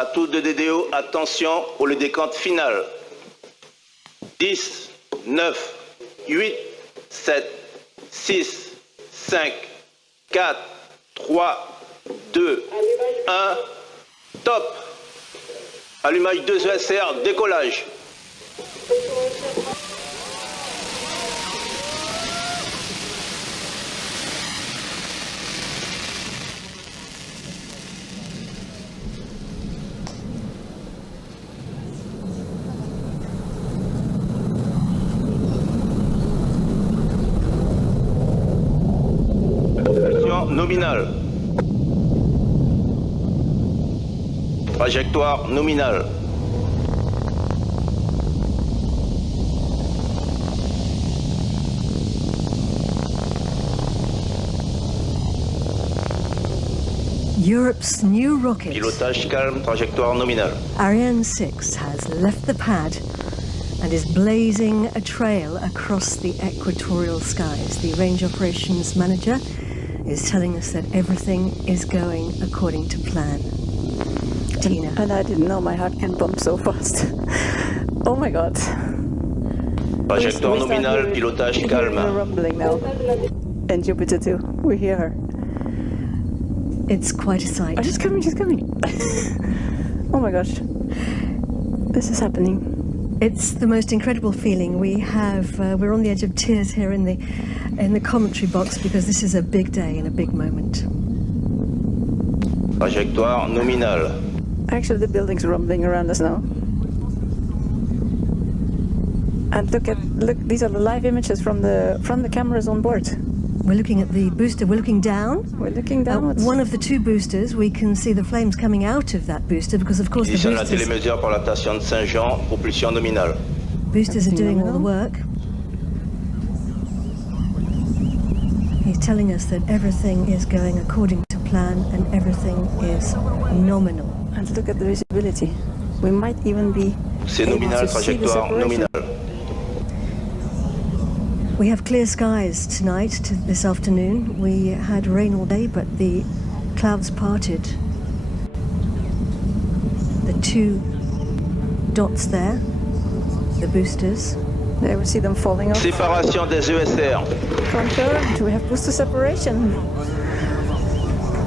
À tout de DDO, attention pour le décompte final. 10, 9, 8, 7, 6, 5, 4, 3, 2, 1, top. Allumage 2 ESR, décollage. Nominale. Trajectoire nominale. Europe's new rocket, Pilotage calme, trajectoire nominale. Ariane 6, has left the pad and is blazing a trail across the equatorial skies. The range operations manager is telling us that everything is going according to plan. Tina. And I didn't know my heart can pump so fast. Oh my God. Trajectoire nominale, pilotage We're calme. rumbling now. And Jupiter too. We hear her. It's quite a sight. Oh, she's coming, she's coming. Oh my gosh. This is happening. It's the most incredible feeling. We're on the edge of tears here in the commentary box because this is a big day and a big moment. Trajectoire nominale. Actually, the building's rumbling around us now. And look, these are the live images from the cameras on board. We're looking at the booster. We're looking down. We're looking downwards. One of the two boosters, we can see the flames coming out of that booster because, of course, the Position de la boosters, télémesure pour la station de Saint-Jean, propulsion nominale. boosters are doing all the work. He's telling us that everything is going according to plan and everything is nominal. And look at the visibility. We might even be C'est able nominal, to see the trajectoire separation. nominale. We have clear skies tonight, this afternoon. We had rain all day, but the clouds parted. The two dots there, the boosters. There we see them falling off. Séparation des ESR. Confirmed. We have booster separation.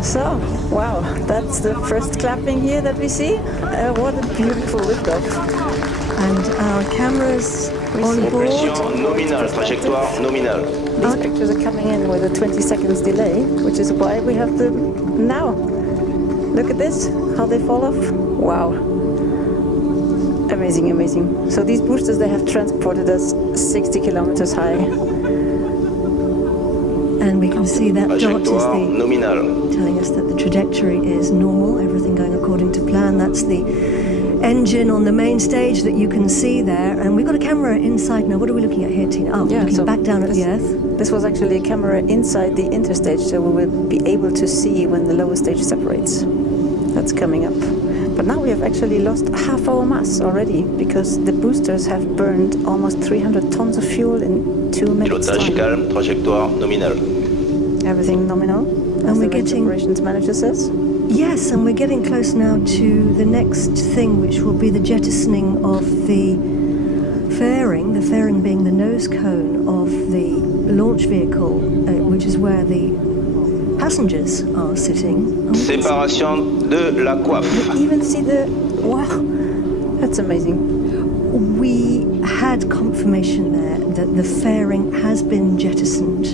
So, wow, that's the first clapping here that we see. What a beautiful liftoff. And our cameras on board. Propulsion nominale, trajectoire nominale. These pictures are coming in with a 20 seconds delay, which is why we have them now. Look at this, how they fall off. Wow. Amazing, amazing. So these boosters, they have transported us 60 kilometers high. And we can see that dot is Trajectoire the nominale. telling us that the trajectory is normal, everything going according to plan. That's the engine on the main stage that you can see there. And we've got a camera inside now. What are we looking at here, Tina? Oh, Yeah, looking so back down at the Earth. This was actually a camera inside the interstage, so we will be able to see when the lower stage separates. That's coming up. But now we have actually lost half our mass already because the boosters have burned almost 300 tons of fuel in 2 minutes. Pilotage time. calme, trajectoire nominale. Everything nominal, as we're the range getting- operations manager says. Yes, and we're getting close now to the next thing, which will be the jettisoning of the fairing being the nose cone of the launch vehicle, which is where the passengers are sitting. Oh, Séparation de la coiffe. You even see the, wow, that's amazing. we had confirmation there that the fairing has been jettisoned.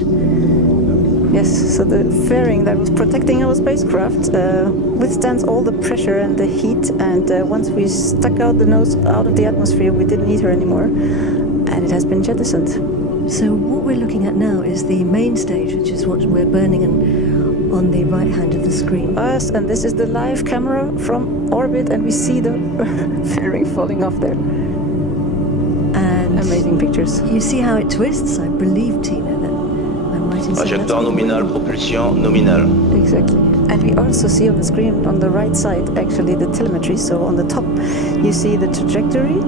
Yes, so the fairing that was protecting our spacecraft withstands all the pressure and the heat, and once we stuck out the nose out of the atmosphere, we didn't need her anymore, and it has been jettisoned. So what we're looking at now is the main stage, which is what we're burning on the right hand of the screen. Us, and this is the live camera from orbit, and we see the fairing falling off there. And Amazing pictures. you see how it twists? I believe, Tina, that I'm right in saying Trajectoire that's- nominale, propulsion nominale. Exactly. And we also see on the screen on the right side actually the telemetry. So on the top you see the trajectory.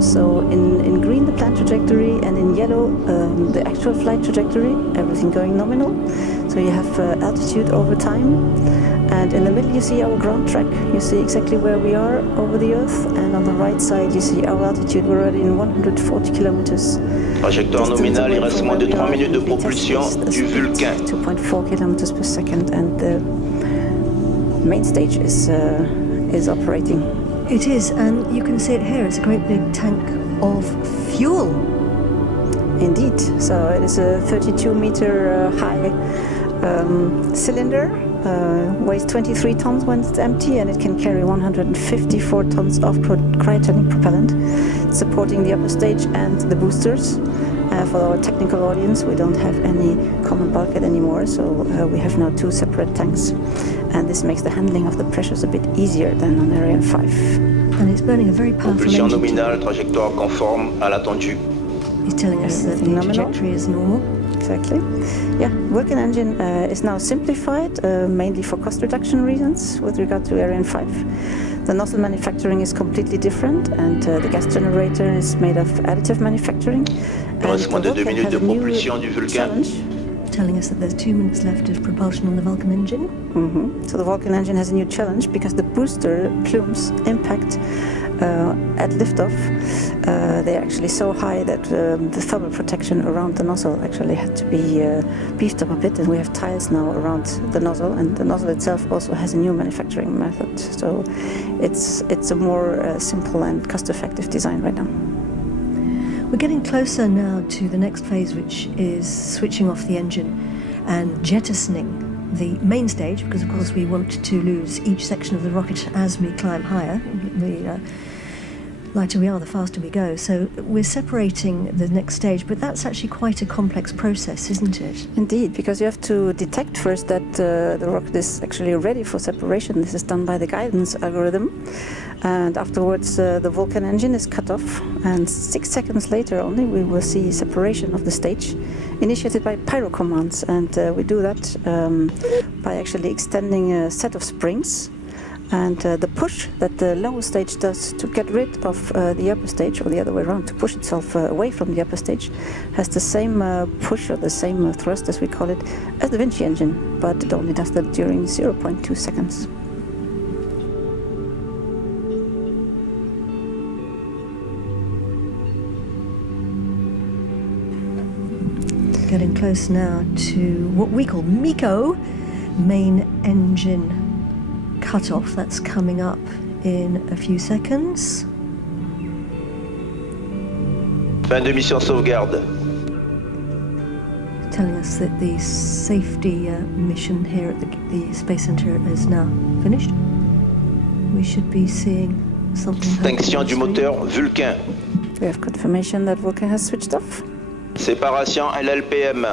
So in green the planned trajectory, and in yellow the actual flight trajectory, everything going nominal. So you have altitude over time, And in the middle you see our ground track. You see exactly where we are over the Earth, and on the right side you see our altitude. We're already in 140 kilometers. Trajectoire nominale, il reste moins de 3 minutes de propulsion du Vulcain. 2.4 kilometers per second, and the main stage is operating. It is, and you can see it here. It's a great big tank of fuel. Indeed. So it is a 32-meter high cylinder. Weighs 23 tons when it's empty, and it can carry 154 tons of cryogenic propellant, supporting the upper stage and the boosters. For our technical audience, we don't have any common bulkhead anymore, so we have now 2 separate tanks, and this makes the handling of the pressures a bit easier than on Ariane 5. And it's burning a very powerful Propulsion engine. nominale, trajectoire conforme à l'attendu. He's telling us that the trajectory is normal. Exactly. Yeah, Vulcan engine is now simplified, mainly for cost reduction reasons with regard to Ariane 5. The nozzle manufacturing is completely different, and the gas generator is made of additive manufacturing. Il reste moins de 2 minutes de propulsion du Vulcain. Telling us that there's 2 minutes left of propulsion on the Vulcan engine. So the Vulcan engine has a new challenge because the booster plumes impact at liftoff. They're actually so high that the thermal protection around the nozzle actually had to be beefed up a bit, and we have tiles now around the nozzle, and the nozzle itself also has a new manufacturing method. So it's a more simple and cost-effective design right now. We're getting closer now to the next phase, which is switching off the engine and jettisoning the main stage, because of course we want to lose each section of the rocket as we climb higher. The lighter we are, the faster we go. So we're separating the next stage, but that's actually quite a complex process, isn't it? Indeed, because you have to detect first that the rocket is actually ready for separation. This is done by the guidance algorithm. And afterwards the Vulcan engine is cut off, and 6 seconds later only we will see separation of the stage initiated by pyro commands, and we do that by actually extending a set of springs, and the push that the lower stage does to get rid of the upper stage, or the other way around, to push itself away from the upper stage, has the same push, or the same thrust as we call it, as the Vinci engine, but it only does that during 0.2 seconds. Getting close now to what we call MECO, main engine cut-off. That's coming up in a few seconds. Fin de mission sauvegarde. Telling us that the safety mission here at the Space Center is now finished. We should be seeing something. Extinction du moteur Vulcain. We have confirmation that Vulcan has switched off. Séparation LLPM.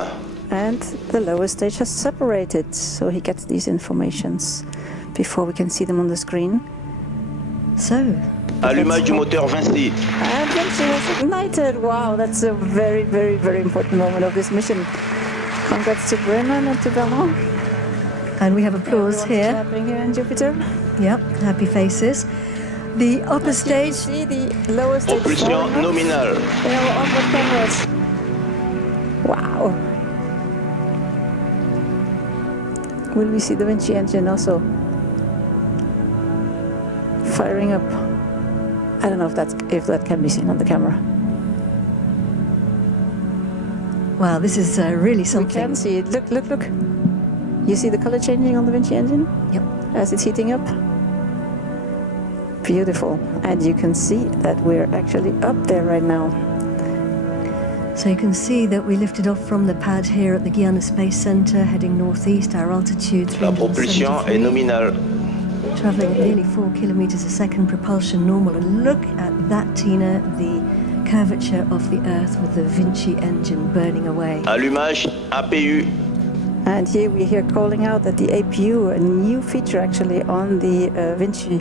And the lower stage has separated, so he gets these informations before we can see them on the screen. So, Allumage du moteur Vinci. And Vinci has ignited. Wow, that's a very, very, very important moment of this mission. Congrats to Brennan and to Vernon. and we have applause here. Happening here in Jupiter. Yep, happy faces. The upper stage. See the lower stage. Propulsion nominale. They are on the cameras. Wow. Will we see the Vinci engine also firing up? I don't know if that can be seen on the camera. Wow, this is really something. We can see it. Look, look, look. You see the color changing on the Vinci engine? Yep. As it's heating up? Beautiful. And you can see that we're actually up there right now. So you can see that we lifted off from the pad here at the US Space Center, heading northeast. Our altitude La propulsion est 373, nominale. traveling at nearly 4 kilometers a second, propulsion normal. And look at that, Tina, the curvature of the Earth with the Vinci engine burning away. Allumage APU. And here we hear calling out that the APU, a new feature actually on the Vinci,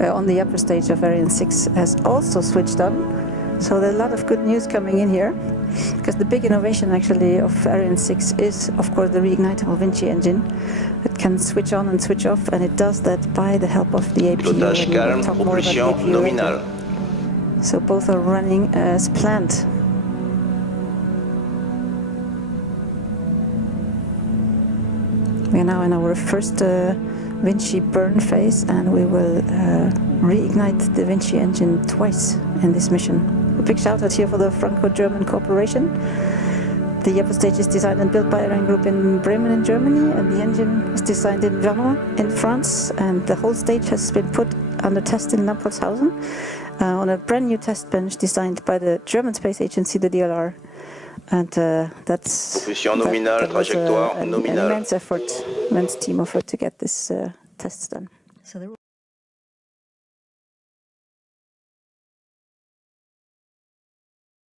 on the upper stage of Ariane 6, has also switched on. So there's a lot of good news coming in here, because the big innovation actually of Ariane 6 is, of course, the reignitable Vinci engine. It can switch on and switch off, and it does that by the help of the APU. Pilotage and we'll calme, talk more about the propulsion APU later. nominale. So both are running as planned. We are now in our first Vinci burn phase, and we will reignite the Vinci engine twice in this mission. A big shout out here for the Franco-German cooperation. The upper stage is designed and built by Ariane Group in Bremen in Germany, and the engine is designed in Vernon in France, and the whole stage has been put under test in Lampertshausen on a brand new test bench designed by the German space agency, the DLR. And that's Propulsion nominale, trajectoire an nominale. immense effort, immense team effort to get this tests done. So